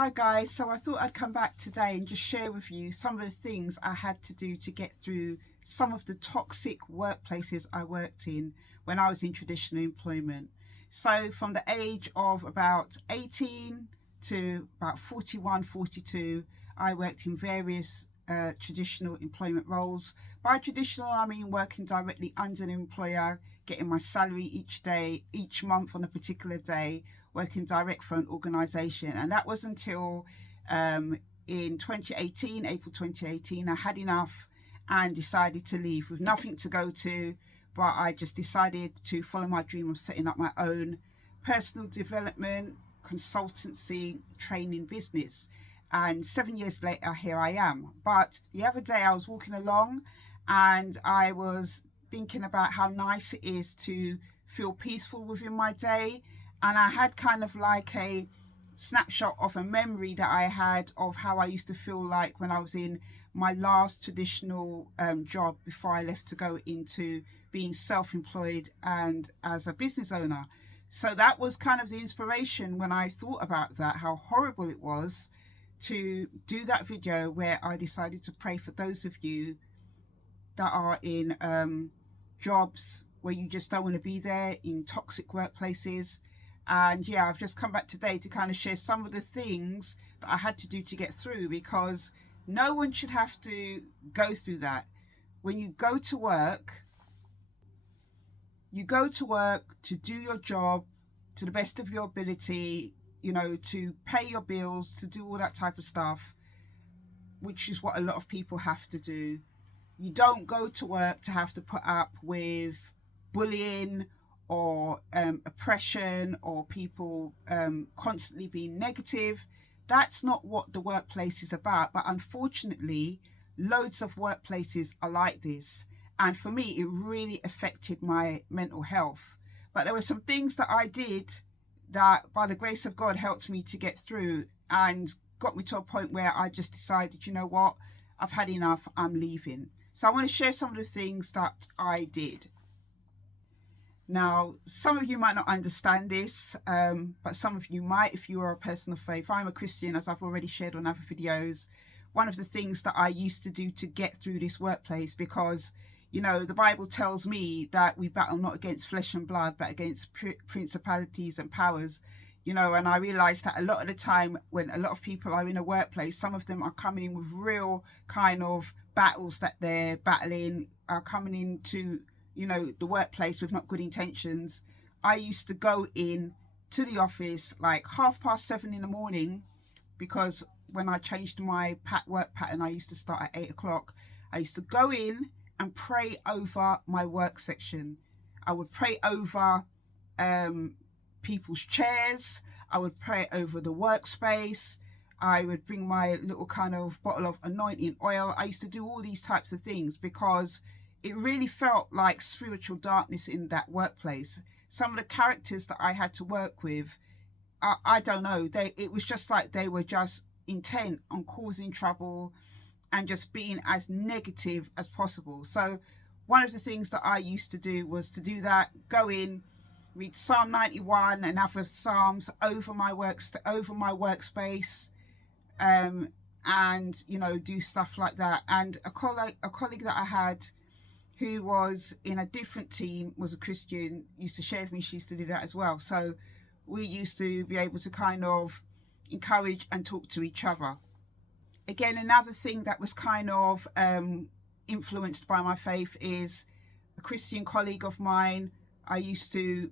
Hi guys, so I thought I'd come back today and just share with you some of the things I had to do to get through some of the toxic workplaces I worked in when I was in traditional employment. So from the age of about 18 to about 41, 42, I worked in various traditional employment roles. By traditional, I mean working directly under an employer, getting my salary each day, each month on a particular day, working direct for an organisation. And that was until in 2018, April 2018, I had enough and decided to leave with nothing to go to. But I just decided to follow my dream of setting up my own personal development, consultancy, training business. And 7 years later, here I am. But the other day I was walking along and I was thinking about how nice it is to feel peaceful within my day. And I had kind of like a snapshot of a memory that I had of how I used to feel like when I was in my last traditional job before I left to go into being self-employed and as a business owner. So that was kind of the inspiration when I thought about that, how horrible it was to do that video where I decided to pray for those of you that are in jobs where you just don't want to be there, in toxic workplaces. And yeah, I've just come back today to kind of share some of the things that I had to do to get through, because no one should have to go through that. When you go to work to do your job to the best of your ability, to pay your bills, to do all that type of stuff, which is what a lot of people have to do. You don't go to work to have to put up with bullying or oppression or people constantly being negative. That's not what the workplace is about. But unfortunately, loads of workplaces are like this. And for me, it really affected my mental health. But there were some things that I did that, by the grace of God, helped me to get through and got me to a point where I just decided, you know what, I've had enough, I'm leaving. So I want to share some of the things that I did. Now, some of you might not understand this, but some of you might if you are a person of faith. I'm a Christian, as I've already shared on other videos. One of the things that I used to do to get through this workplace, because, the Bible tells me that we battle not against flesh and blood, but against principalities and powers, and I realized that a lot of the time when a lot of people are in a workplace, some of them are coming in with real kind of battles that they're battling, are coming into the workplace with not good intentions. I used to go in to the office like 7:30 in the morning, because when I changed my work pattern, I used to start at 8 o'clock. I used to go in and pray over my work section. I would pray over people's chairs. I would pray over the workspace. I would bring my little kind of bottle of anointing oil. I used to do all these types of things because it really felt like spiritual darkness in that workplace. Some of the characters that I had to work with, I don't know, it was just like they were just intent on causing trouble and just being as negative as possible. So one of the things that I used to do was to do that, go in, read Psalm 91 and other Psalms over my workspace, and do stuff like that. And a colleague that I had who was in a different team, was a Christian, used to share with me, she used to do that as well. So we used to be able to kind of encourage and talk to each other. Again, another thing that was kind of influenced by my faith is a Christian colleague of mine. I used to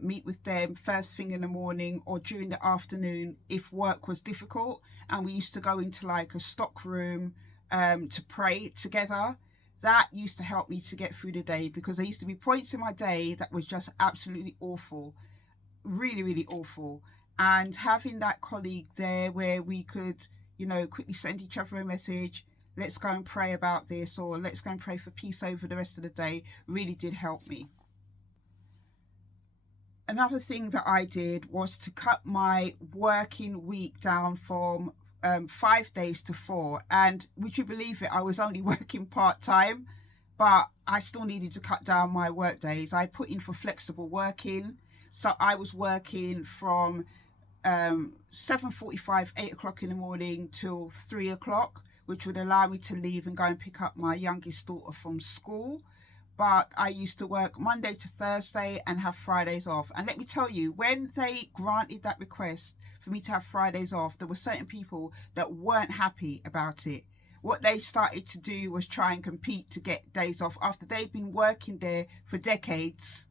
meet with them first thing in the morning or during the afternoon if work was difficult, and we used to go into like a stock room to pray together. That used to help me to get through the day, because there used to be points in my day that was just absolutely awful, really, really awful. And having that colleague there where we could, quickly send each other a message, let's go and pray about this, or let's go and pray for peace over the rest of the day, really did help me. Another thing that I did was to cut my working week down from 5 days to 4. And would you believe it, I was only working part-time, but I still needed to cut down my work days. I put in for flexible working, so I was working from 7:45, 8 o'clock in the morning till 3 o'clock, which would allow me to leave and go and pick up my youngest daughter from school. But I used to work Monday to Thursday and have Fridays off. And let me tell you, when they granted that request for me to have Fridays off, there were certain people that weren't happy about it. What they started to do was try and compete to get days off after they'd been working there for decades.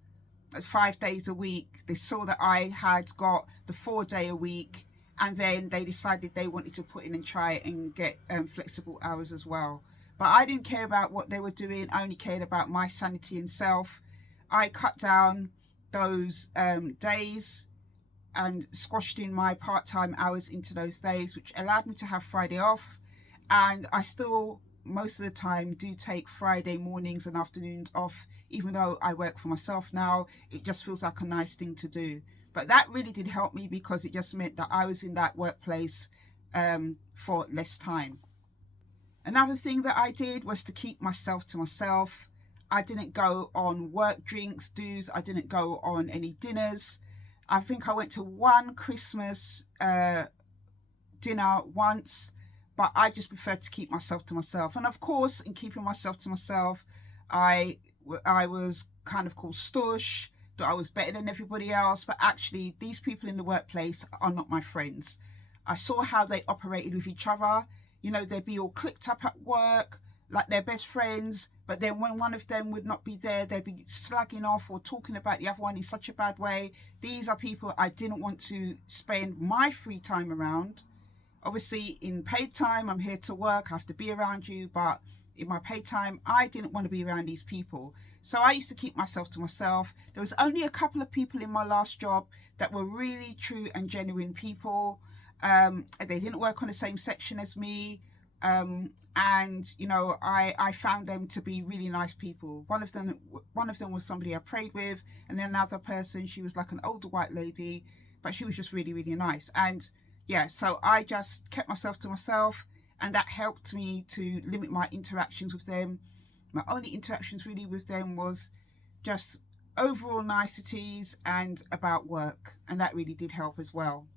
5 days a week. They saw that I had got the 4 day a week, and then they decided they wanted to put in and try and get flexible hours as well. But I didn't care about what they were doing. I only cared about my sanity and self. I cut down those days and squashed in my part-time hours into those days, which allowed me to have Friday off. And I still, most of the time, do take Friday mornings and afternoons off. Even though I work for myself now, it just feels like a nice thing to do. But that really did help me, because it just meant that I was in that workplace for less time. Another thing that I did was to keep myself to myself. I didn't go on work drinks, do's. I didn't go on any dinners. I think I went to one Christmas dinner once, but I just preferred to keep myself to myself. And of course, in keeping myself to myself, I was kind of called stush, that I was better than everybody else. But actually, these people in the workplace are not my friends. I saw how they operated with each other. You know, they'd be all clicked up at work, like they're best friends. But then when one of them would not be there, they'd be slagging off or talking about the other one in such a bad way. These are people I didn't want to spend my free time around. Obviously, in paid time, I'm here to work. I have to be around you. But in my paid time, I didn't want to be around these people. So I used to keep myself to myself. There was only a couple of people in my last job that were really true and genuine people. They didn't work on the same section as me. And you know, I found them to be really nice people. One of them was somebody I prayed with, and then another person, she was like an older white lady, but she was just really, really nice. And yeah, so I just kept myself to myself, and that helped me to limit my interactions with them. My only interactions really with them was just overall niceties and about work, and that really did help as well.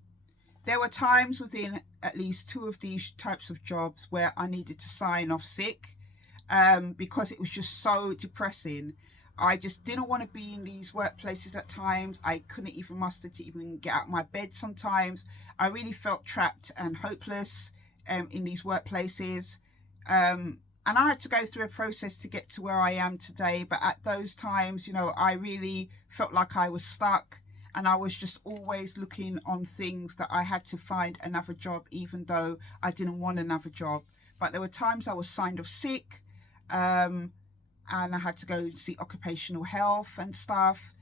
There were times within at least two of these types of jobs where I needed to sign off sick, because it was just so depressing. I just didn't want to be in these workplaces at times. I couldn't even muster to even get out of my bed sometimes. I really felt trapped and hopeless in these workplaces. And I had to go through a process to get to where I am today. But at those times, you know, I really felt like I was stuck. And I was just always looking on things that I had to find another job, even though I didn't want another job. But there were times I was signed off sick, and I had to go and see occupational health and stuff.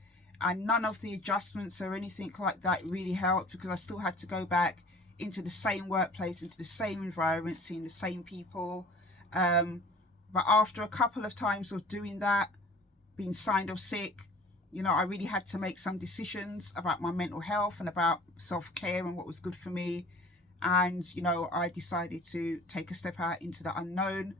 And none of the adjustments or anything like that really helped, because I still had to go back into the same workplace, into the same environment, seeing the same people. But after a couple of times of doing that, being signed off sick, you know, I really had to make some decisions about my mental health and about self-care and what was good for me. And, you know, I decided to take a step out into the unknown.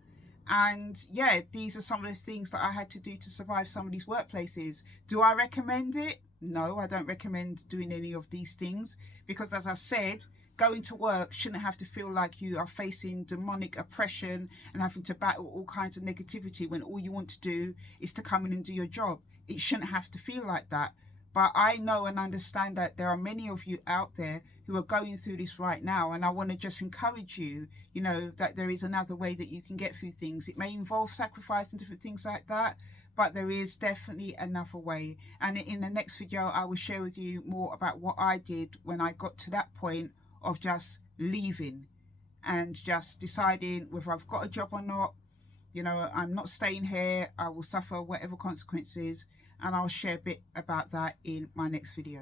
And yeah, these are some of the things that I had to do to survive some of these workplaces. Do I recommend it? No, I don't recommend doing any of these things, because as I said, going to work shouldn't have to feel like you are facing demonic oppression and having to battle all kinds of negativity when all you want to do is to come in and do your job. It shouldn't have to feel like that. But I know and understand that there are many of you out there who are going through this right now. And I want to just encourage you, you know, that there is another way that you can get through things. It may involve sacrifice and different things like that, but there is definitely another way. And in the next video, I will share with you more about what I did when I got to that point of just leaving and just deciding whether I've got a job or not. You know, I'm not staying here. I will suffer whatever consequences. And I'll share a bit about that in my next video.